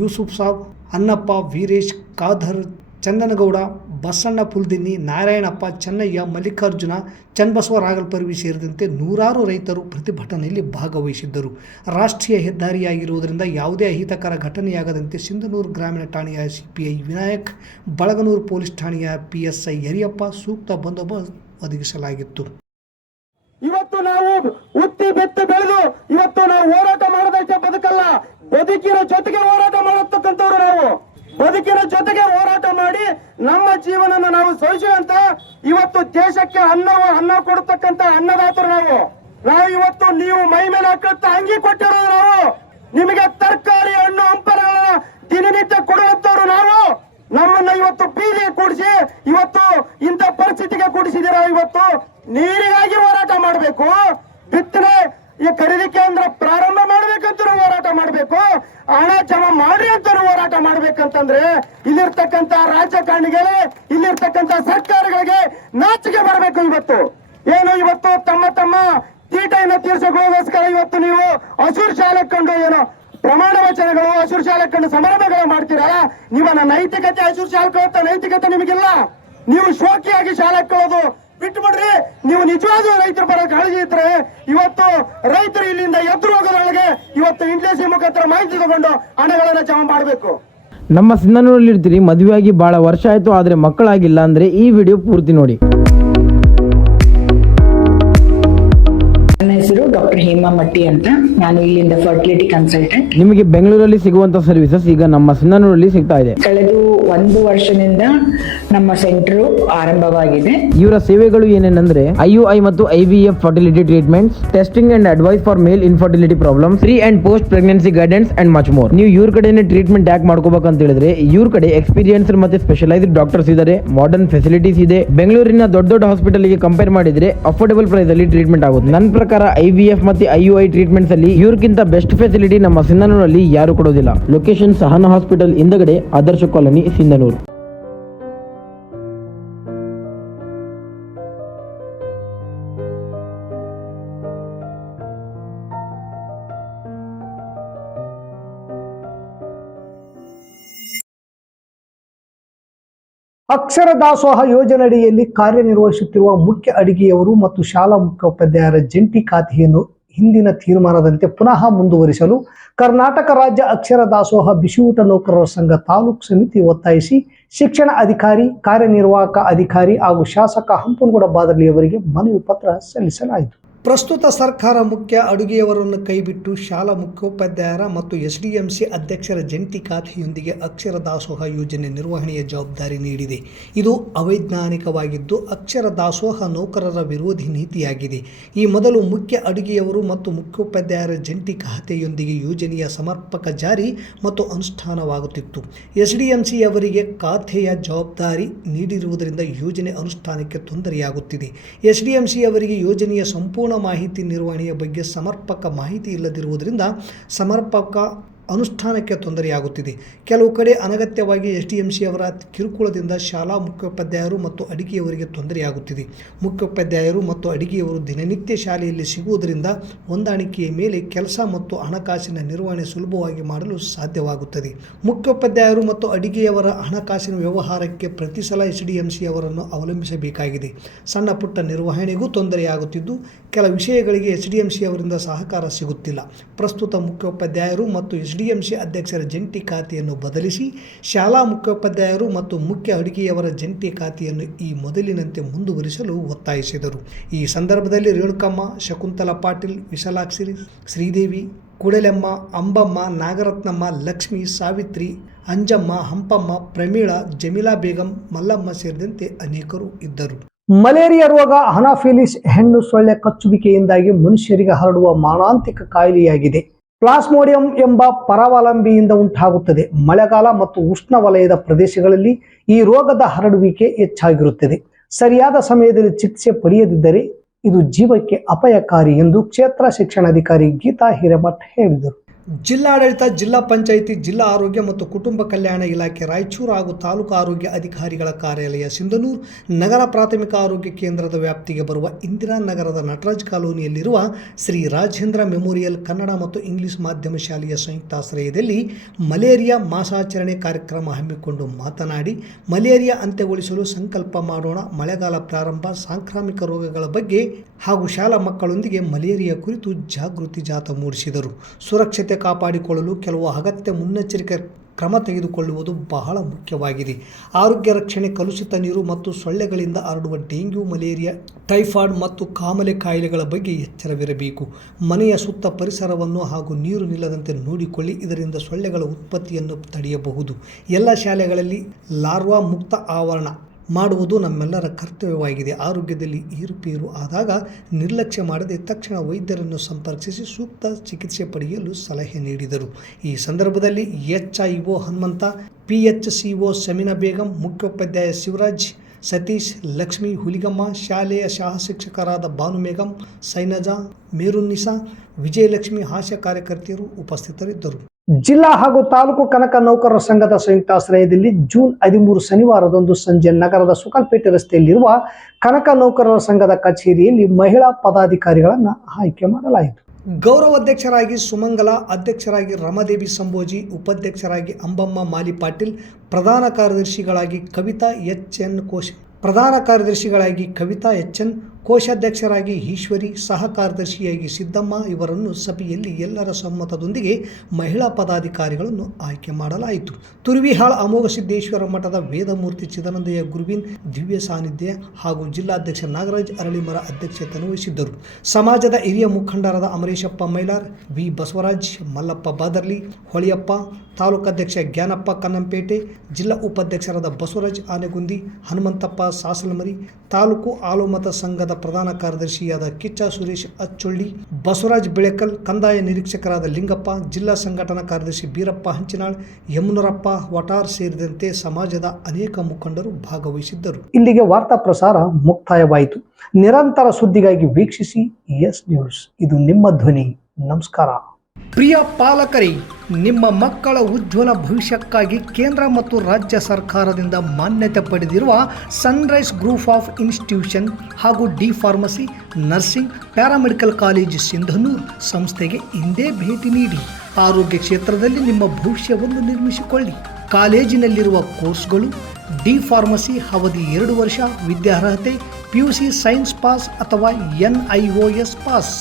ಯೂಸುಫ್ ಸಾಬ್, ಅನ್ನಪ್ಪ, ವೀರೇಶ್, ಖಾದರ್, ಚಂದನಗೌಡ, ಬಸಣ್ಣ ಪುಲ್ದಿನ್ನಿ, ನಾರಾಯಣಪ್ಪ, ಚೆನ್ನಯ್ಯ, ಮಲ್ಲಿಕಾರ್ಜುನ, ಚನ್ನಬಸವ ರಾಗಲ್ಪರ್ವಿ ಸೇರಿದಂತೆ ನೂರಾರು ರೈತರು ಪ್ರತಿಭಟನೆಯಲ್ಲಿ ಭಾಗವಹಿಸಿದ್ದರು. ರಾಷ್ಟ್ರೀಯ ಹೆದ್ದಾರಿಯಾಗಿರುವುದರಿಂದ ಯಾವುದೇ ಅಹಿತಕರ ಘಟನೆಯಾಗದಂತೆ ಸಿಂಧನೂರು ಗ್ರಾಮೀಣ ಠಾಣೆಯ ಸಿಪಿಐ ವಿನಾಯಕ್, ಬಳಗನೂರು ಪೊಲೀಸ್ ಠಾಣೆಯ PSI ಯರಿಯಪ್ಪ ಸೂಕ್ತ ಬಂದೋಬಸ್ತ್ ಒದಗಿಸಲಾಗಿತ್ತು. ಇವತ್ತು ನಾವು ಉತ್ತಿ ಬೆತ್ತು ಬೆಳೆದು ಇವತ್ತು ನಾವು ಹೋರಾಟ ಮಾಡೋದಕ್ಕೆ ಬದುಕಲ್ಲ, ಬದುಕಿನ ಜೊತೆಗೆ ಹೋರಾಟ ಮಾಡತಕ್ಕಂಥವ್ರು ನಾವು. ಬದುಕಿನ ಜೊತೆಗೆ ಹೋರಾಟ ಮಾಡಿ ನಮ್ಮ ಜೀವನನ ನಾವು ಸಹಿಸುವಂತ ಇವತ್ತು ದೇಶಕ್ಕೆ ಅನ್ನ ಕೊಡತಕ್ಕಂತ ಅನ್ನದಾತರು ನಾವು ಇವತ್ತು ನೀವು ಮೈ ಮೇಲೆ ಹಾಕಂತ ಅಂಗಿ ಕೊಟ್ಟಿರೋದು ನಾವು. ನಿಮಗೆ ತರಕಾರಿ, ಹಣ್ಣು, ಹಂಪಲುಗಳನ್ನ ದಿನನಿತ್ಯ ಕೊಡುವಂತವ್ರು ನಾವು. ನಮ್ಮನ್ನ ಇವತ್ತು ಬೀದಿಗೆ ಕೂಡಿಸಿ ಇವತ್ತು ಇಂಥ ಪರಿಸ್ಥಿತಿಗೆ ಕೂಡಿಸಿದಿರ. ಇವತ್ತು ನೀರಿಗಾಗಿ ಹೋರಾಟ ಮಾಡಬೇಕು, ಬಿತ್ತನೆ ಈ ಖರೀದಿ ಕೇಂದ್ರ ಪ್ರಾರಂಭ ಮಾಡ್ಬೇಕಂತ ಹೋರಾಟ ಮಾಡಬೇಕು, ಹಣ ಜಮಾ ಮಾಡ್ರಿ ಅಂತ ಹೋರಾಟ ಮಾಡ್ಬೇಕಂತಂದ್ರೆ ಇಲ್ಲಿರ್ತಕ್ಕಂತ ರಾಜಕಾರಣಿಗಳೇ, ಇಲ್ಲಿರ್ತಕ್ಕಂತ ಸರ್ಕಾರಗಳಿಗೆ ನಾಚಿಕೆ ಬರಬೇಕು. ಇವತ್ತು ಏನು ಇವತ್ತು ತಮ್ಮ ತಮ್ಮ ತೀಟೆಯನ್ನು ತೀರ್ಸೋಗೋಸ್ಕರ ಇವತ್ತು ನೀವು ಹಸೂರು ಶಾಲೆ ಕಂಡು ಏನೋ ಪ್ರಮಾಣ ವಚನಗಳು, ಹಸೂರು ಶಾಲೆ ಕಂಡು ಸಮಾರಂಭಗಳು ಮಾಡ್ತೀರಾ. ನೀವನ್ನ ನೈತಿಕತೆ, ಹಸೂರು ಶಾಲೆ ನೈತಿಕತೆ ನಿಮಗಿಲ್ಲ. ನೀವು ಶೋಕಿಯಾಗಿ ಶಾಲೆ ಕಳೋದು ಬಿಟ್ಟು ಬಿಡ್ರಿ. ನೀವು ನಿಜವಾದ ರೈತರ ಪರ ಕಾಳಜಿ ಇದ್ರೆ ಇವತ್ತು ರೈತರು ಇಲ್ಲಿಂದ ಎದುರು ಹೋಗೋದ್ರೊಳಗೆ ಇವತ್ತು ಇಂಟ್ಲೆಸಿ ಮುಖಾಂತರ ಮಾಹಿತಿ ತಗೊಂಡು ಹಣಗಳನ್ನ ಜಮಾ ಮಾಡಬೇಕು. ನಮ್ಮ ಸಿಂಧನೂರಲ್ಲಿ ಇರ್ತೀರಿ, ಮದುವೆಯಾಗಿ ಬಹಳ ವರ್ಷ ಆಯ್ತು ಆದ್ರೆ ಮಕ್ಕಳಾಗಿಲ್ಲ ಅಂದ್ರೆ ಈ ವಿಡಿಯೋ ಪೂರ್ತಿ ನೋಡಿ. ನನ್ನ ಹೆಸರು ಡಾಕ್ಟರ್ ಹೇಮಾ ಮಟ್ಟಿ ಅಂತ. ನಾನು ಇಲ್ಲಿಂದ ಫರ್ಟಿಲಿಟಿ ಕನ್ಸಲ್ಟೆಂಟ್. ನಿಮಗೆ ಬೆಂಗಳೂರಲ್ಲಿ ಸಿಗುವಂತ ಸರ್ವಿಸಸ್ ಈಗ ನಮ್ಮ ಸಿಂಧನೂರಲ್ಲಿ ಸಿಗ್ತಾ ಇದೆ. ಕಳೆದ 1 ವರ್ಷದಿಂದ ನಮ್ಮ ಸೆಂಟರ್ ಆರಂಭವಾಗಿದೆ. ಇವರ ಸೇವೆಗಳು ಏನೇನಂದ್ರೆ IUI ಮತ್ತು IVF fertility treatments, testing and advice for male infertility problem, pre and post pregnancy guidance and much more. ನೀವು ಇವ್ರ ಕಡೆನೇ ಟ್ರೀಟ್ಮೆಂಟ್ ಯಾಕೆ ಮಾಡ್ಕೋಬೇಕಂತ ಹೇಳಿದ್ರೆ ಇವ್ರ ಕಡೆ ಎಕ್ಸ್ಪೀರಿಯನ್ಸ್ ಮತ್ತೆ ಸ್ಪೆಷಲೈಸ್ಡ್ ಡಾಕ್ಟರ್ಸ್ ಇದ್ದಾರೆ, ಮಾಡರ್ನ್ ಫೆಸಿಲಿಟೀಸ್ ಇದೆ. ಬೆಂಗಳೂರಿನ ದೊಡ್ಡ ಹಾಸ್ಪಿಟಲ್ ಗೆ ಕಂಪೇರ್ ಮಾಡಿದ್ರೆ ಅಫೋರ್ಡಬಲ್ ಪ್ರೈಸ್ ಅಲ್ಲಿ ಟ್ರೀಟ್ಮೆಂಟ್ ಆಗುತ್ತೆ. ನನ್ನ ಪ್ರಕಾರ IVF ಮತ್ತೆ IUI ಟ್ರೀಟ್ಮೆಂಟ್ಸ್ ಅಲ್ಲಿ ಇವ್ರಕ್ಕಿಂತ ಬೆಸ್ಟ್ ಫೆಸಿಲಿಟಿ ನಮ್ಮ ಸಿಂಧನೂರಲ್ಲಿ ಯಾರು ಕೊಡೋದಿಲ್ಲ. ಲೊಕೇಶನ್ ಸಹನಾ ಹಾಸ್ಪಿಟಲ್ ಹಿಂದಗಡೆ, ಆದರ್ಶ ಕಾಲೋನಿ, ಸಿಂಧನೂರು. ಅಕ್ಷರ ದಾಸೋಹ ಯೋಜನೆಯಡಿಯಲ್ಲಿ ಕಾರ್ಯನಿರ್ವಹಿಸುತ್ತಿರುವ ಮುಖ್ಯ ಅಡಿಗೆಯವರು ಮತ್ತು ಶಾಲಾ ಮುಖ್ಯೋಪಾಧ್ಯಾಯರ ಜಂಟಿ ಖಾತೆಯನ್ನು ಹಿಂದಿನ ತೀರ್ಮಾನದಂತೆ ಪುನಃ ಮುಂದುವರಿಸಲು ಕರ್ನಾಟಕ ರಾಜ್ಯ ಅಕ್ಷರ ದಾಸೋಹ ಬಿಸಿಯೂಟ ನೌಕರರ ಸಂಘ ತಾಲೂಕು ಸಮಿತಿ ಒತ್ತಾಯಿಸಿ ಶಿಕ್ಷಣ ಅಧಿಕಾರಿ, ಕಾರ್ಯನಿರ್ವಾಹಕ ಅಧಿಕಾರಿ ಹಾಗೂ ಶಾಸಕ ಹಂಪನಗೌಡ ಬಾದರ್ಲಿಯವರಿಗೆ ಮನವಿ ಪತ್ರ ಸಲ್ಲಿಸಲಾಯಿತು. ಪ್ರಸ್ತುತ ಸರ್ಕಾರ ಮುಖ್ಯ ಅಡುಗೆಯವರನ್ನು ಕೈಬಿಟ್ಟು ಶಾಲಾ ಮುಖ್ಯೋಪಾಧ್ಯಾಯರ ಮತ್ತು SDMC ಅಧ್ಯಕ್ಷರ ಜಂಟಿ ಖಾತೆಯೊಂದಿಗೆ ಅಕ್ಷರ ದಾಸೋಹ ಯೋಜನೆ ನಿರ್ವಹಣೆಯ ಜವಾಬ್ದಾರಿ ನೀಡಿದೆ. ಇದು ಅವೈಜ್ಞಾನಿಕವಾಗಿದ್ದು ಅಕ್ಷರ ದಾಸೋಹ ನೌಕರರ ವಿರೋಧಿ ನೀತಿಯಾಗಿದೆ. ಈ ಮೊದಲು ಮುಖ್ಯ ಅಡುಗೆಯವರು ಮತ್ತು ಮುಖ್ಯೋಪಾಧ್ಯಾಯರ ಜಂಟಿ ಖಾತೆಯೊಂದಿಗೆ ಯೋಜನೆಯ ಸಮರ್ಪಕ ಜಾರಿ ಮತ್ತು ಅನುಷ್ಠಾನವಾಗುತ್ತಿತ್ತು. SDMC ಅವರಿಗೆ ಖಾತೆಯ ಜವಾಬ್ದಾರಿ ನೀಡಿರುವುದರಿಂದ ಯೋಜನೆ ಅನುಷ್ಠಾನಕ್ಕೆ ತೊಂದರೆಯಾಗುತ್ತಿದೆ. SDMC ಅವರಿಗೆ ಯೋಜನೆಯ ಸಂಪೂರ್ಣ ಮಾಹಿತಿ ನಿರ್ವಹಣೆಯ ಬಗ್ಗೆ ಸಮರ್ಪಕ ಮಾಹಿತಿ ಇಲ್ಲದಿರುವುದರಿಂದ ಸಮರ್ಪಕ ಅನುಷ್ಠಾನಕ್ಕೆ ತೊಂದರೆಯಾಗುತ್ತಿದೆ. ಕೆಲವು ಕಡೆ ಅನಗತ್ಯವಾಗಿ SDMC ಅವರ ಕಿರುಕುಳದಿಂದ ಶಾಲಾ ಮುಖ್ಯೋಪಾಧ್ಯಾಯರು ಮತ್ತು ಅಡಿಗೆಯವರಿಗೆ ತೊಂದರೆಯಾಗುತ್ತಿದೆ. ಮುಖ್ಯೋಪಾಧ್ಯಾಯರು ಮತ್ತು ಅಡಿಗೆಯವರು ದಿನನಿತ್ಯ ಶಾಲೆಯಲ್ಲಿ ಸಿಗುವುದರಿಂದ ಹೊಂದಾಣಿಕೆಯ ಮೇಲೆ ಕೆಲಸ ಮತ್ತು ಹಣಕಾಸಿನ ನಿರ್ವಹಣೆ ಸುಲಭವಾಗಿ ಮಾಡಲು ಸಾಧ್ಯವಾಗುತ್ತದೆ. ಮುಖ್ಯೋಪಾಧ್ಯಾಯರು ಮತ್ತು ಅಡಿಗೆಯವರ ಹಣಕಾಸಿನ ವ್ಯವಹಾರಕ್ಕೆ ಪ್ರತಿ ಸಲ SDMC ಅವರನ್ನು ಅವಲಂಬಿಸಬೇಕಾಗಿದೆ. ಸಣ್ಣ ಪುಟ್ಟ ನಿರ್ವಹಣೆಗೂ ತೊಂದರೆಯಾಗುತ್ತಿದ್ದು ಕೆಲ ವಿಷಯಗಳಿಗೆ SDMC ಅವರಿಂದ ಸಹಕಾರ ಸಿಗುತ್ತಿಲ್ಲ. ಪ್ರಸ್ತುತ ಮುಖ್ಯೋಪಾಧ್ಯಾಯರು ಮತ್ತು SDMC ಅಧ್ಯಕ್ಷರ ಜಂಟಿ ಖಾತೆಯನ್ನು ಬದಲಿಸಿ ಶಾಲಾ ಮುಖ್ಯೋಪಾಧ್ಯಾಯರು ಮತ್ತು ಮುಖ್ಯ ಅಡುಗೆಯವರ ಜಂಟಿ ಖಾತೆಯನ್ನು ಈ ಮೊದಲಿನಂತೆ ಮುಂದುವರಿಸಲು ಒತ್ತಾಯಿಸಿದರು. ಈ ಸಂದರ್ಭದಲ್ಲಿ ರೇಣುಕಮ್ಮ, ಶಕುಂತಲಾ ಪಾಟೀಲ್, ವಿಶಾಲಾಕ್ಷಿ, ಶ್ರೀದೇವಿ, ಕುಡಲೆಮ್ಮ, ಅಂಬಮ್ಮ, ನಾಗರತ್ನಮ್ಮ, ಲಕ್ಷ್ಮಿ, ಸಾವಿತ್ರಿ, ಅಂಜಮ್ಮ, ಹಂಪಮ್ಮ, ಪ್ರಮೀಳಾ, ಜಮೀಲಾ ಬೇಗಂ, ಮಲ್ಲಮ್ಮ ಸೇರಿದಂತೆ ಅನೇಕರು ಇದ್ದರು. ಮಲೇರಿಯಾ ರೋಗ ಅನಾಫಿಲಿಸ್ ಹೆಣ್ಣು ಸೊಳ್ಳೆ ಕಚ್ಚುವಿಕೆಯಿಂದಾಗಿ ಮನುಷ್ಯರಿಗೆ ಹರಡುವ ಮಾರಣಾಂತಿಕ ಕಾಯಿಲೆಯಾಗಿದೆ. ಪ್ಲಾಸ್ಮೋಡಿಯಂ ಎಂಬ ಪರಾವಲಂಬಿಯಿಂದ ಉಂಟಾಗುತ್ತದೆ. ಮಳೆಗಾಲ ಮತ್ತು ಉಷ್ಣವಲಯದ ಪ್ರದೇಶಗಳಲ್ಲಿ ಈ ರೋಗದ ಹರಡುವಿಕೆ ಹೆಚ್ಚಾಗಿರುತ್ತದೆ. ಸರಿಯಾದ ಸಮಯದಲ್ಲಿ ಚಿಕಿತ್ಸೆ ಪಡೆಯದಿದ್ದರೆ ಇದು ಜೀವಕ್ಕೆ ಅಪಾಯಕಾರಿ ಎಂದು ಕ್ಷೇತ್ರ ಶಿಕ್ಷಣಾಧಿಕಾರಿ ಗೀತಾ ಹಿರೇಮಠ್ ಹೇಳಿದರು. ಜಿಲ್ಲಾಡಳಿತ, ಜಿಲ್ಲಾ ಪಂಚಾಯಿತಿ, ಜಿಲ್ಲಾ ಆರೋಗ್ಯ ಮತ್ತು ಕುಟುಂಬ ಕಲ್ಯಾಣ ಇಲಾಖೆ ರಾಯಚೂರು ಹಾಗೂ ತಾಲೂಕು ಆರೋಗ್ಯ ಅಧಿಕಾರಿಗಳ ಕಾರ್ಯಾಲಯ ಸಿಂಧನೂರು, ನಗರ ಪ್ರಾಥಮಿಕ ಆರೋಗ್ಯ ಕೇಂದ್ರದ ವ್ಯಾಪ್ತಿಗೆ ಬರುವ ಇಂದಿರಾನಗರದ ನಟರಾಜ್ ಕಾಲೋನಿಯಲ್ಲಿರುವ ಶ್ರೀ ರಾಜೇಂದ್ರ ಮೆಮೋರಿಯಲ್ ಕನ್ನಡ ಮತ್ತು ಇಂಗ್ಲಿಷ್ ಮಾಧ್ಯಮ ಶಾಲೆಯ ಸಂಯುಕ್ತಾಶ್ರಯದಲ್ಲಿ ಮಲೇರಿಯಾ ಮಾಸಾಚರಣೆ ಕಾರ್ಯಕ್ರಮ ಹಮ್ಮಿಕೊಂಡು ಮಾತನಾಡಿ, ಮಲೇರಿಯಾ ಅಂತ್ಯಗೊಳಿಸಲು ಸಂಕಲ್ಪ ಮಾಡೋಣ, ಮಳೆಗಾಲ ಪ್ರಾರಂಭ, ಸಾಂಕ್ರಾಮಿಕ ರೋಗಗಳ ಬಗ್ಗೆ ಹಾಗೂ ಶಾಲಾ ಮಕ್ಕಳೊಂದಿಗೆ ಮಲೇರಿಯಾ ಕುರಿತು ಜಾಗೃತಿ ಜಾಥಾ ಮೂಡಿಸಿದರು. ಸುರಕ್ಷತೆ ಕಾಪಾಡಿಕೊಳ್ಳಲು ಕೆಲವು ಅಗತ್ಯ ಮುನ್ನೆಚ್ಚರಿಕೆ ಕ್ರಮ ತೆಗೆದುಕೊಳ್ಳುವುದು ಬಹಳ ಮುಖ್ಯವಾಗಿದೆ. ಆರೋಗ್ಯ ರಕ್ಷಣೆ, ಕಲುಷಿತ ನೀರು ಮತ್ತು ಸೊಳ್ಳೆಗಳಿಂದ ಹರಡುವ ಡೆಂಗ್ಯೂ, ಮಲೇರಿಯಾ, ಟೈಫಾಯ್ಡ್ ಮತ್ತು ಕಾಮಲೆ ಕಾಯಿಲೆಗಳ ಬಗ್ಗೆ ಎಚ್ಚರವಿರಬೇಕು. ಮನೆಯ ಸುತ್ತ ಪರಿಸರವನ್ನು ಹಾಗೂ ನೀರು ನಿಲ್ಲದಂತೆ ನೋಡಿಕೊಳ್ಳಿ. ಇದರಿಂದ ಸೊಳ್ಳೆಗಳ ಉತ್ಪತ್ತಿಯನ್ನು ತಡೆಯಬಹುದು. ಎಲ್ಲ ಶಾಲೆಗಳಲ್ಲಿ ಲಾರ್ವಾ ಮುಕ್ತ ಆವರಣ ಮಾಡುವುದು ನಮ್ಮೆಲ್ಲರ ಕರ್ತವ್ಯವಾಗಿದೆ. ಆರೋಗ್ಯದಲ್ಲಿ ಏರುಪೇರು ಆದಾಗ ನಿರ್ಲಕ್ಷ್ಯ ಮಾಡದೆ ತಕ್ಷಣ ವೈದ್ಯರನ್ನು ಸಂಪರ್ಕಿಸಿ ಸೂಕ್ತ ಚಿಕಿತ್ಸೆ ಪಡೆಯಲು ಸಲಹೆ ನೀಡಿದರು. ಈ ಸಂದರ್ಭದಲ್ಲಿ HIO ಹನುಮಂತ, PHCO ಸಮಿನಾ ಬೇಗಂ, ಮುಖ್ಯೋಪಾಧ್ಯಾಯ ಶಿವರಾಜ್, ಸತೀಶ್, ಲಕ್ಷ್ಮಿ, ಹುಲಿಗಮ್ಮ, ಶಾಲೆಯ ಸಹ ಶಿಕ್ಷಕರಾದ ಭಾನುಮೇಗಂ, ಸೈನಜಾ, ಮೇರುನ್ನಿಸಾ, ವಿಜಯಲಕ್ಷ್ಮಿ, ಹಾಸ್ಯ ಕಾರ್ಯಕರ್ತೆಯರು ಉಪಸ್ಥಿತರಿದ್ದರು. ಜಿಲ್ಲಾ ಹಾಗೂ ತಾಲೂಕು ಕನಕ ನೌಕರರ ಸಂಘದ ಸಂಯುಕ್ತಾಶ್ರಯದಲ್ಲಿ ಜೂನ್ 13 ಶನಿವಾರದಂದು ಸಂಜೆ ನಗರದ ಸುಕಲ್ಪೇಟೆ ರಸ್ತೆಯಲ್ಲಿರುವ ಕನಕ ನೌಕರರ ಸಂಘದ ಕಚೇರಿಯಲ್ಲಿ ಮಹಿಳಾ ಪದಾಧಿಕಾರಿಗಳನ್ನು ಆಯ್ಕೆ ಮಾಡಲಾಯಿತು. ಗೌರವಾಧ್ಯಕ್ಷರಾಗಿ ಸುಮಂಗಲ, ಅಧ್ಯಕ್ಷರಾಗಿ ರಮಾದೇವಿ ಸಂಬೋಜಿ, ಉಪಾಧ್ಯಕ್ಷರಾಗಿ ಅಂಬಮ್ಮ ಮಾಲಿ ಪಾಟೀಲ್, ಪ್ರಧಾನ ಕಾರ್ಯದರ್ಶಿಗಳಾಗಿ ಕವಿತಾ HN, ಕೋಶಾಧ್ಯಕ್ಷರಾಗಿ ಈಶ್ವರಿ, ಸಹ ಕಾರ್ಯದರ್ಶಿಯಾಗಿ ಸಿದ್ದಮ್ಮ ಇವರನ್ನು ಸಭೆಯಲ್ಲಿ ಎಲ್ಲರ ಸಮ್ಮತದೊಂದಿಗೆ ಮಹಿಳಾ ಪದಾಧಿಕಾರಿಗಳನ್ನು ಆಯ್ಕೆ ಮಾಡಲಾಯಿತು. ತುರುವಿಹಾಳ ಅಮೋಘ ಸಿದ್ದೇಶ್ವರ ಮಠದ ವೇದಮೂರ್ತಿ ಚಿದಾನಂದಯ್ಯ ಗುರುವಿನ್ ದಿವ್ಯ ಸಾನ್ನಿಧ್ಯ ಹಾಗೂ ಜಿಲ್ಲಾಧ್ಯಕ್ಷ ನಾಗರಾಜ್ ಅರಳಿಮರ ಅಧ್ಯಕ್ಷತೆ ವಹಿಸಿದ್ದರು. ಸಮಾಜದ ಹಿರಿಯ ಮುಖಂಡರಾದ ಅಮರೇಶಪ್ಪ ಮೈಲಾರ್, ವಿ ಬಸವರಾಜ್, ಮಲ್ಲಪ್ಪ ಬಾದರ್ಲಿ, ಹೊಳಿಯಪ್ಪ, ತಾಲೂಕಾಧ್ಯಕ್ಷ ಜ್ಞಾನಪ್ಪ ಕನ್ನಂಪೇಟೆ, ಜಿಲ್ಲಾ ಉಪಾಧ್ಯಕ್ಷರಾದ ಬಸವರಾಜ್ ಆನೆಗುಂದಿ, ಹನುಮಂತಪ್ಪ ಸಾಸಲಮರಿ, ತಾಲೂಕು ಆಲೋಮತ ಸಂಘದ ಪ್ರಧಾನ ಕಾರ್ಯದರ್ಶಿಯಾದ ಕಿಚ್ಚ ಸುರೇಶ್ ಅಚ್ಚೊಳ್ಳಿ, ಬಸವರಾಜ್ ಬೆಳೆಕಲ್, ಕಂದಾಯ ನಿರೀಕ್ಷಕರಾದ ಲಿಂಗಪ್ಪ, ಜಿಲ್ಲಾ ಸಂಘಟನಾ ಕಾರ್ಯದರ್ಶಿ ಬೀರಪ್ಪ ಹಂಚಿನಾಳ್, ಯಮುನರಪ್ಪ ವಟಾರ್ ಸೇರಿದಂತೆ ಸಮಾಜದ ಅನೇಕ ಮುಖಂಡರು ಭಾಗವಹಿಸಿದ್ದರು. ಇಲ್ಲಿಗೆ ವಾರ್ತಾ ಪ್ರಸಾರ ಮುಕ್ತಾಯವಾಯಿತು. ನಿರಂತರ ಸುದ್ದಿಗಾಗಿ ವೀಕ್ಷಿಸಿ ಎಸ್ ನ್ಯೂಸ್. ಇದು ನಿಮ್ಮ ಧ್ವನಿ. ನಮಸ್ಕಾರ. ಪ್ರಿಯ ಪಾಲಕರೇ, ನಿಮ್ಮ ಮಕ್ಕಳ ಉಜ್ವಲ ಭವಿಷ್ಯಕ್ಕಾಗಿ ಕೇಂದ್ರ ಮತ್ತು ರಾಜ್ಯ ಸರ್ಕಾರದಿಂದ ಮಾನ್ಯತೆ ಪಡೆದಿರುವ ಸನ್ರೈಸ್ ಗ್ರೂಪ್ ಆಫ್ ಇನ್ಸ್ಟಿಟ್ಯೂಷನ್ ಹಾಗೂ D pharmacy, nursing, paramedical college Sindhanur ಸಂಸ್ಥೆಗೆ ಇಂದೇ ಭೇಟಿ ನೀಡಿ ಆರೋಗ್ಯ ಕ್ಷೇತ್ರದಲ್ಲಿ ನಿಮ್ಮ ಭವಿಷ್ಯವನ್ನು ನಿರ್ಮಿಸಿಕೊಳ್ಳಿ. ಕಾಲೇಜಿನಲ್ಲಿರುವ ಕೋರ್ಸ್ಗಳು: ಡಿ ಫಾರ್ಮಸಿ ಅವಧಿ 2 ವರ್ಷ, ವಿದ್ಯಾರ್ಹತೆ PUC ಸೈನ್ಸ್ ಪಾಸ್ ಅಥವಾ NIOS ಪಾಸ್.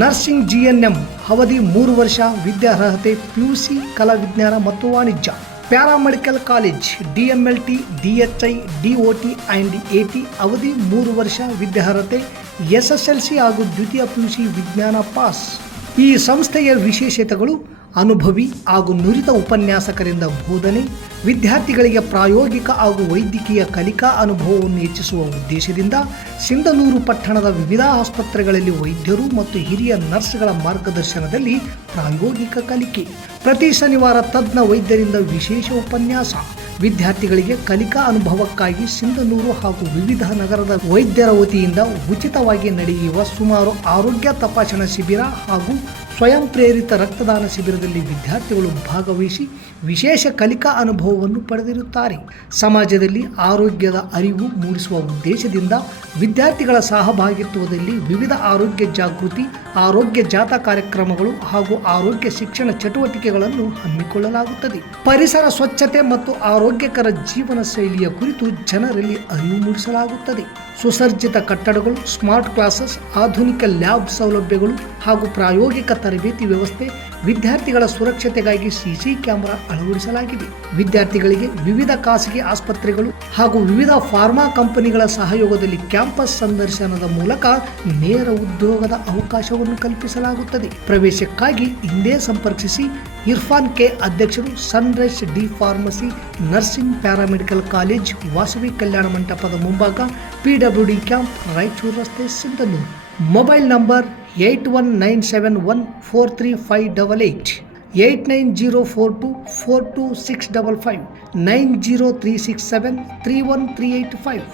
ನರ್ಸಿಂಗ್ GNM ಅವಧಿ 3 ವರ್ಷ, ವಿದ್ಯಾರ್ಹತೆ PUC ಕಲಾ ವಿಜ್ಞಾನ ಮತ್ತು ವಾಣಿಜ್ಯ. Paramedical college DMLT, DHI, DOT and AT ಅವಧಿ 3 ವರ್ಷ, ವಿದ್ಯಾರ್ಹತೆ SSLC ಹಾಗೂ ದ್ವಿತೀಯ PUC ವಿಜ್ಞಾನ ಪಾಸ್. ಈ ಸಂಸ್ಥೆಯ ವಿಶೇಷತೆಗಳು: ಅನುಭವಿ ಹಾಗೂ ನುರಿತ ಉಪನ್ಯಾಸಕರಿಂದ ಬೋಧನೆ, ವಿದ್ಯಾರ್ಥಿಗಳಿಗೆ ಪ್ರಾಯೋಗಿಕ ಹಾಗೂ ವೈದ್ಯಕೀಯ ಕಲಿಕಾ ಅನುಭವವನ್ನು ಹೆಚ್ಚಿಸುವ ಉದ್ದೇಶದಿಂದ ಸಿಂಧನೂರು ಪಟ್ಟಣದ ವಿವಿಧ ಆಸ್ಪತ್ರೆಗಳಲ್ಲಿ ವೈದ್ಯರು ಮತ್ತು ಹಿರಿಯ ನರ್ಸ್ಗಳ ಮಾರ್ಗದರ್ಶನದಲ್ಲಿ ಪ್ರಾಯೋಗಿಕ ಕಲಿಕೆ. ಪ್ರತಿ ಶನಿವಾರ ತಜ್ಞ ವೈದ್ಯರಿಂದ ವಿಶೇಷ ಉಪನ್ಯಾಸ. ವಿದ್ಯಾರ್ಥಿಗಳಿಗೆ ಕಲಿಕಾ ಅನುಭವಕ್ಕಾಗಿ ಸಿಂಧನೂರು ಹಾಗೂ ವಿವಿಧ ನಗರದ ವೈದ್ಯರ ವತಿಯಿಂದ ಉಚಿತವಾಗಿ ನಡೆಯುವ ಸುಮಾರು ಆರೋಗ್ಯ ತಪಾಸಣಾ ಶಿಬಿರ ಹಾಗೂ ಸ್ವಯಂ ಪ್ರೇರಿತ ರಕ್ತದಾನ ಶಿಬಿರದಲ್ಲಿ ವಿದ್ಯಾರ್ಥಿಗಳು ಭಾಗವಹಿಸಿ ವಿಶೇಷ ಕಲಿಕಾ ಅನುಭವವನ್ನು ಪಡೆದಿರುತ್ತಾರೆ. ಸಮಾಜದಲ್ಲಿ ಆರೋಗ್ಯದ ಅರಿವು ಮೂಡಿಸುವ ಉದ್ದೇಶದಿಂದ ವಿದ್ಯಾರ್ಥಿಗಳ ಸಹಭಾಗಿತ್ವದಲ್ಲಿ ವಿವಿಧ ಆರೋಗ್ಯ ಜಾಗೃತಿ, ಆರೋಗ್ಯ ಜಾಥಾ ಕಾರ್ಯಕ್ರಮಗಳು ಹಾಗೂ ಆರೋಗ್ಯ ಶಿಕ್ಷಣ ಚಟುವಟಿಕೆಗಳನ್ನು ಹಮ್ಮಿಕೊಳ್ಳಲಾಗುತ್ತದೆ. ಪರಿಸರ ಸ್ವಚ್ಛತೆ ಮತ್ತು ಆರೋಗ್ಯಕರ ಜೀವನ ಶೈಲಿಯ ಕುರಿತು ಜನರಲ್ಲಿ ಅರಿವು ಮೂಡಿಸಲಾಗುತ್ತದೆ. ಸುಸಜ್ಜಿತ ಕಟ್ಟಡಗಳು, ಸ್ಮಾರ್ಟ್ ಕ್ಲಾಸಸ್, ಆಧುನಿಕ ಲ್ಯಾಬ್ ಸೌಲಭ್ಯಗಳು ಹಾಗೂ ಪ್ರಾಯೋಗಿಕ ತರಬೇತಿ ವ್ಯವಸ್ಥೆ. ವಿದ್ಯಾರ್ಥಿಗಳ ಸುರಕ್ಷತೆಗಾಗಿ CC ಕ್ಯಾಮೆರಾ ಅಳವಡಿಸಲಾಗಿದೆ. ವಿದ್ಯಾರ್ಥಿಗಳಿಗೆ ವಿವಿಧ ಖಾಸಗಿ ಆಸ್ಪತ್ರೆಗಳು ಹಾಗೂ ವಿವಿಧ ಫಾರ್ಮಾ ಕಂಪನಿಗಳ ಸಹಯೋಗದಲ್ಲಿ ಕ್ಯಾಂಪಸ್ ಸಂದರ್ಶನದ ಮೂಲಕ ನೇರ ಉದ್ಯೋಗದ ಅವಕಾಶವನ್ನು ಕಲ್ಪಿಸಲಾಗುತ್ತದೆ. ಪ್ರವೇಶಕ್ಕಾಗಿ ಹಿಂದೆ ಸಂಪರ್ಕಿಸಿ. ಇರ್ಫಾನ್ K, ಅಧ್ಯಕ್ಷರು, sunrise D pharmacy, nursing, paramedical college, Vasavi Kalyana ಮಂಟಪದ ಮುಂಭಾಗ, PWD ಕ್ಯಾಂಪ್, ರಾಯಚೂರು ರಸ್ತೆ, ಸಿಂಧನೂರು. Mobile number 8197143588, 8904242655, 90367313855.